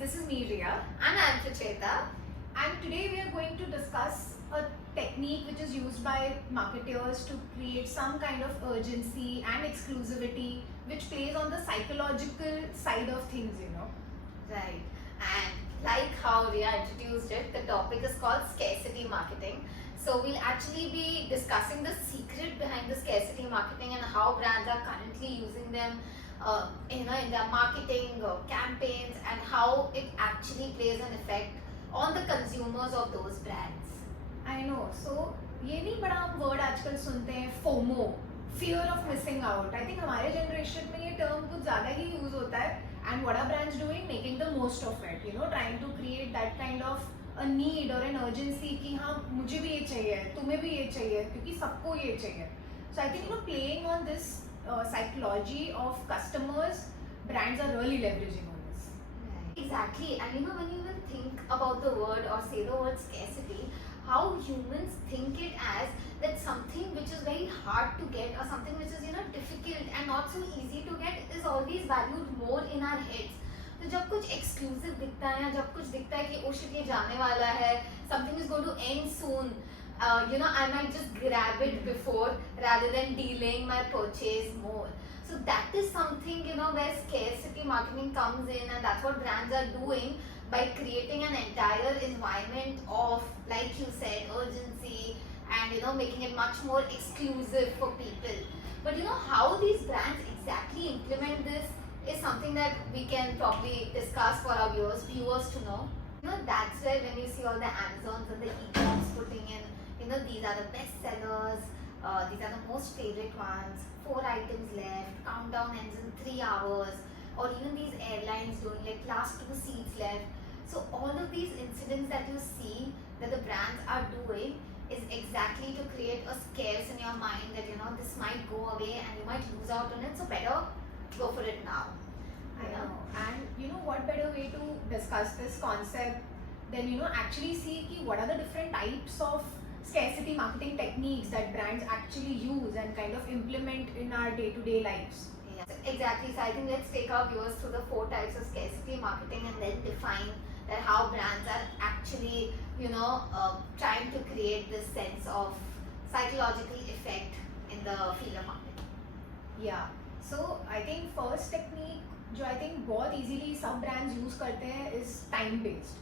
This is me, Ria, And I'm Sucheta. and today we are going to discuss a technique which is used by marketers to create some kind of urgency and exclusivity which plays on the psychological side of things. Right. And like how Ria introduced it, the topic is called scarcity marketing. So we'll actually be discussing the secret behind the scarcity marketing and how brands are currently using them in their marketing campaigns, and how it actually plays an effect on the consumers of those brands. I know. So ये नहीं बड़ा हम word आजकल सुनते हैं FOMO, fear of missing out. I think हमारे generation में ये टर्म कुछ ज़्यादा ही यूज होता है. And what are brands doing? Making the most of it. Trying to create that kind of a need or an urgency कि हाँ मुझे भी ये चाहिए, तुम्हें भी ये चाहिए, क्योंकि सबको ये चाहिए. So I think playing on this psychology of customers, brands are really leveraging on this. Right. Exactly. And when you even think about the word or say the word scarcity, how humans think it as that something which is very hard to get or something which is difficult and not so easy to get is always valued more in our heads. तो जब कुछ exclusive दिखता है या जब कुछ दिखता है कि oh shit ये जाने वाला है, something is going to end soon, I might just grab it before rather than delaying my purchase more. So that is something where scarcity marketing comes in, and that's what brands are doing by creating an entire environment of, like you said, urgency and making it much more exclusive for people. But how these brands exactly implement this is something that we can probably discuss for our viewers to know. That's where when you see all the Amazons and the e-coms putting in, these are the best sellers, these are the most favorite ones, 4 items left, countdown ends in 3 hours, or even these airlines doing like last 2 seats left. So all of these incidents that you see that the brands are doing is exactly to create a scarce in your mind that this might go away and you might lose out on it, so better go for it now. I know. And what better way to discuss this concept than actually see what are the different types of scarcity marketing techniques that brands actually use and kind of implement in our day-to-day lives. Yeah, exactly. So I think let's take our viewers through the 4 types of scarcity marketing and then define that how brands are actually trying to create this sense of psychological effect in the field of marketing. Yeah. So I think first technique जो I think बहुत easily सब brands use करते हैं is time based.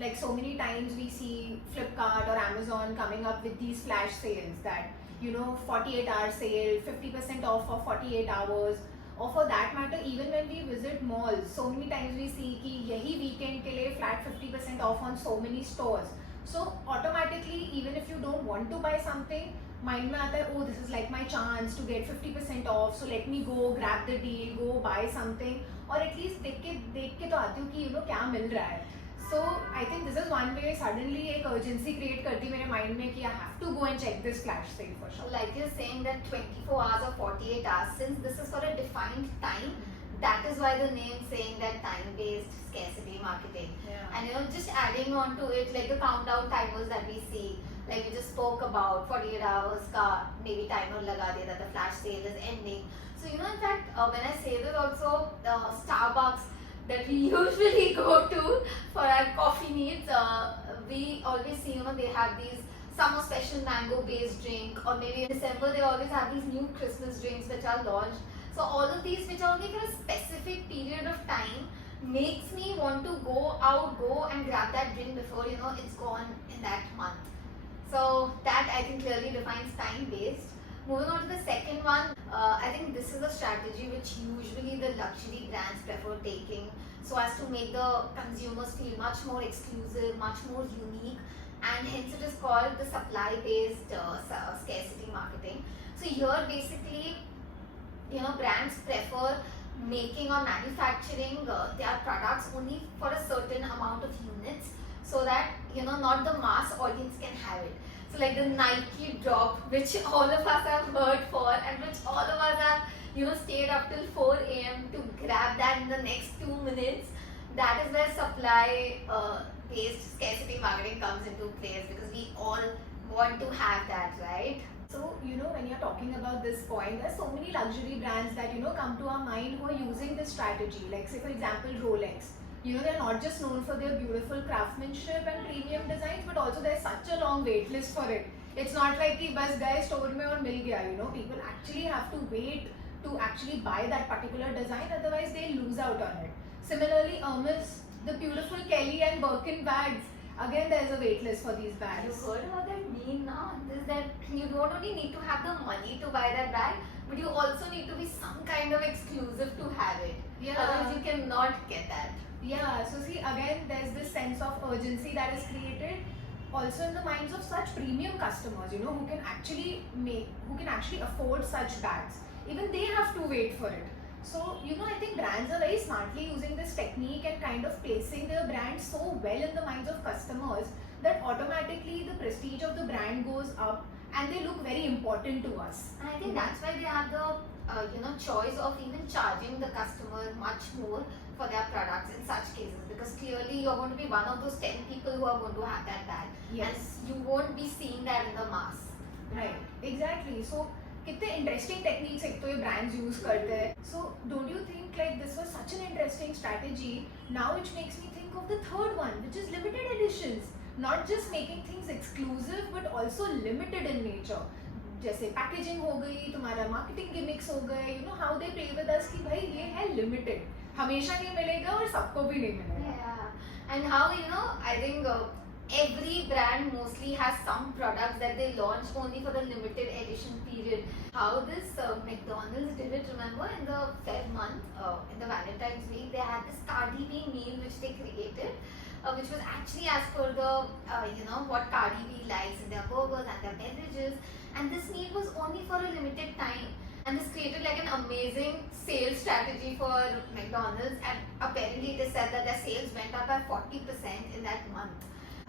Like so many times we see Flipkart or Amazon coming up with these flash sales that 48-hour sale, 50% off for 48 hours, or for that matter even when we visit malls, so many times we see कि यही weekend के लिए flat 50% off on so many stores. So automatically, even if you don't want to buy something, mind में आता है oh this is like my chance to get 50% off, so let me go grab the deal, go buy something, or at least देख के तो आती हूँ कि क्या मिल रहा है. So I think this is one way suddenly एक urgency create करती मेरे mind में कि I have to go and check this flash sale for sure. Like you're saying that 24 hours or 48 hours, since this is for a defined time, that is why the name saying that time-based scarcity marketing. Yeah. And just adding on to it, like the countdown timers that we see, like we just spoke about 48 hours ka maybe timer laga diya that the flash sale is ending. So in fact when I say this also, Starbucks that we usually go to for our coffee needs, we always see they have these summer special mango based drink, or maybe in December they always have these new Christmas drinks which are launched. So all of these which are only for a specific period of time makes me want to go and grab that drink before it's gone in that month. So that I think clearly defines time based. Moving on to the second one, I think this is a strategy which usually the luxury brands prefer taking so as to make the consumers feel much more exclusive, much more unique, and hence it is called the supply based scarcity marketing. So here basically brands prefer making or manufacturing their products only for a certain amount of units, so that not the mass audience can have it. So like the Nike drop, which all of us have heard for, and which all of us have stayed up till 4 a.m. to grab that in the next 2 minutes. That is where supply based scarcity marketing comes into place, because we all want to have that, right? So when you're talking about this point, there's so many luxury brands that come to our mind who are using this strategy. Like say for example Rolex. They're not just known for their beautiful craftsmanship and premium designs, but also there's such a long wait list for it. It's not like कि बस गए store में और मिल गया. People actually have to wait to actually buy that particular design, otherwise they lose out on it. Similarly, Hermes, the beautiful Kelly and Birkin bags. Again, there's a wait list for these bags. You heard about that meme now? This that you don't only need to have the money to buy that bag, but you also need to be some kind of exclusive to have it. Yeah. Otherwise, you cannot get that. Yeah, so see, again, there's this sense of urgency that is created also in the minds of such premium customers, who can actually afford such bags. Even they have to wait for it. So, I think brands are very smartly using this technique and kind of placing their brand so well in the minds of customers that automatically the prestige of the brand goes up and they look very important to us. And I think that's why they have the choice of even charging the customer much more for their products in such cases, because clearly you're going to be one of those 10 people who are going to have that bag. Yes. And you won't be seeing that in the mass. Right, exactly. So कितने interesting techniques एक तो ये brands use करते हैं. So don't you think like this was such an interesting strategy? Now which makes me think of the third one, which is limited editions. Not just making things exclusive, but also limited in nature. जैसे packaging हो गई, तुम्हारा marketing gimmicks हो गए, how they play with us कि भाई ये है लिमिटेड, हमेशा नहीं मिलेगा और सबको भी नहीं मिलेगा. Yeah, and how I think every brand mostly has some products that they launch only for the limited edition period. How this McDonald's did it, remember in the Feb month, in the Valentine's week, they had this Cardi B meal which they created. Which was actually as per the what Cardi B likes in their burgers and their beverages, and this meal was only for a limited time, and this created like an amazing sales strategy for McDonald's, and apparently it is said that their sales went up by 40% in that month.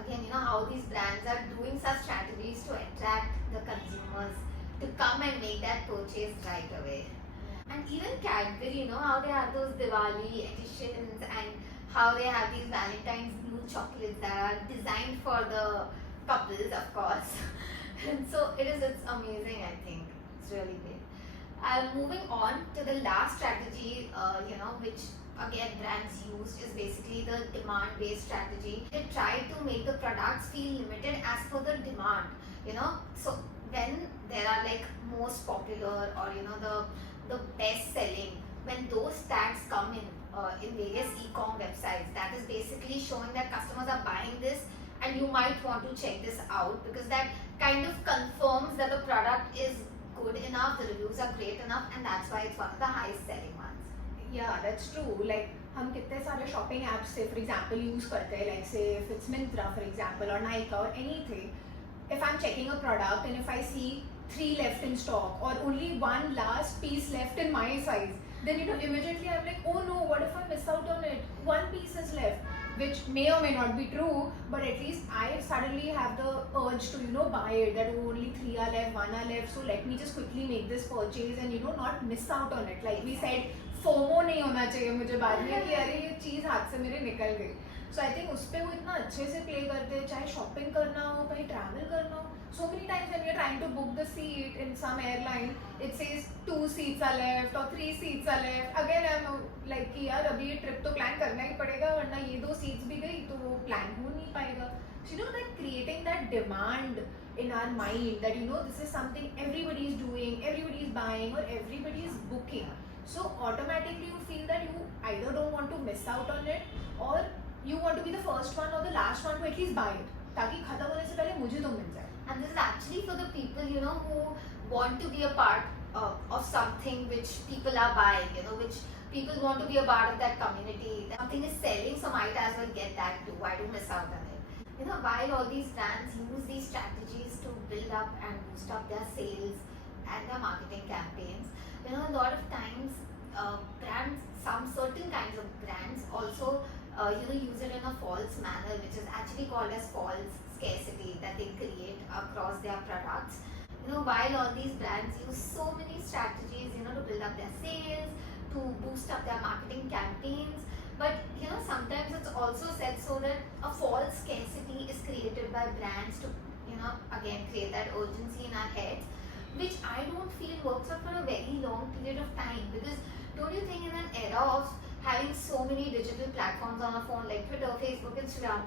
Again, how these brands are doing such strategies to attract the consumers to come and make that purchase right away. And even Cadbury, how they have those Diwali editions and how they have these Valentine's blue chocolates that are designed for the couples, of course. And so it's amazing, I think. It's really great. Moving on to the last strategy, which again brands used, is basically the demand-based strategy. They try to make the products feel limited as per the demand, So when there are like most popular or, the best selling, when those tags come in various e-com websites, that is basically showing that customers are buying this and you might want to check this out, because that kind of confirms that the product is good enough, the reviews are great enough, and that's why it's one of the highest selling ones. Yeah, that's true. Like हम कितने सारे shopping apps से, for example, use करते हैं, like say if it's Myntra, for example, or Nykaa or anything. If I'm checking a product and if I see 3 left in stock or only 1 last piece left in my size, then immediately I'm like, oh no, what if I miss out on it? 1 piece is left, which may or may not be true, but at least I suddenly have the urge to buy it, that only 3 are left, 1 are left, so let me just quickly make this purchase and not miss out on it. Like we said, FOMO नहीं होना चाहिए मुझे बाद में कि अरे ये चीज़ हाथ से मेरे निकल गई. So I think उस पे वो इतना अच्छे से प्ले करते हैं, चाहे शॉपिंग करना हो, कहीं ट्रैवल करना हो. So many times when you're trying to book the seat in some airline, it says 2 seats are left or 3 seats are left. Again, I'm like कि यार अभी ये ट्रिप तो प्लान करना ही पड़ेगा, वरना ये 2 seats भी गई तो वो प्लान हो नहीं पाएगा. So that creating that demand in our mind that this is something everybody is doing, everybody is buying or everybody is booking. So automatically you feel that you either don't want to miss out on it or you want to be the first one or the last one to at least buy it, ताकि खत्म होने से पहले मुझे तो मिल जाए. And this is actually for the people who want to be a part of something which people are buying, which people want to be a part of that community. Something is selling, so might as well get that too. Why do miss out on it? While all these brands use these strategies to build up and boost up their sales and their marketing campaigns, a lot of times some certain kinds of brands also use it in a false manner, which is actually called as false scarcity, that they create across their products. While all these brands use so many strategies, to build up their sales, to boost up their marketing campaigns, but sometimes it's also said so that a false scarcity is created by brands to again create that urgency in our heads, which I don't feel works out for a very long period of time. Because don't you think in an era of having having so many digital platforms on our phone like Twitter, Facebook, Instagram,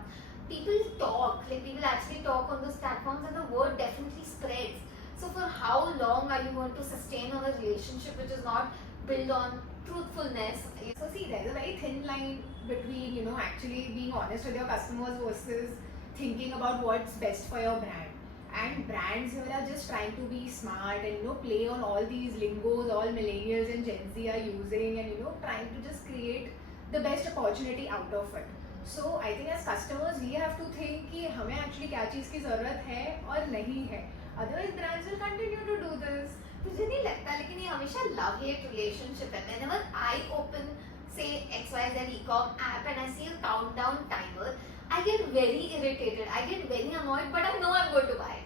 people talk, like people actually talk on those platforms and the word definitely spreads. So for how long are you going to sustain on a relationship which is not built on truthfulness? So see, there's a very thin line between, actually being honest with your customers versus thinking about what's best for your brand. And brands here are just trying to be smart and, play on all these lingos all millennials and Gen Z are using, and, trying to just create the best opportunity out of it. So I think as customers we have to think कि हमें actually क्या चीज़ की ज़रूरत है और नहीं है. Otherwise brands will continue to do this. मुझे नहीं लगता, लेकिन ये हमेशा love hate relationship है. Whenever I open say XYZ e-com app and I see a countdown timer, I get very irritated, I get very annoyed, but I know I'm going to buy it.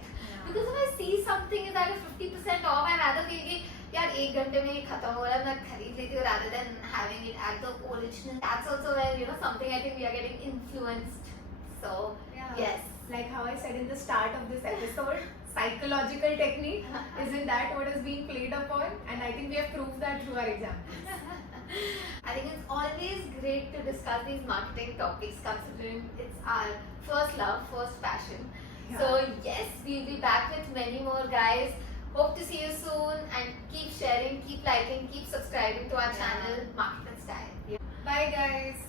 Because if I see something is at a 50% off, I rather feel कि यार 1 घंटे में ये खत्म हो रहा है, मैं खरीद लेती हूँ rather than having it at the original. That's also where something I think we are getting influenced. So yes, like how I said in the start of this episode, psychological technique, isn't that what is being played upon? And I think we have proved that through our examples. I think it's always great to discuss these marketing topics considering it's our first love, first passion. Yeah. So yes, we'll be back with many more, guys. Hope to see you soon, and keep sharing, keep liking, keep subscribing to our channel, Market and Style. Bye guys.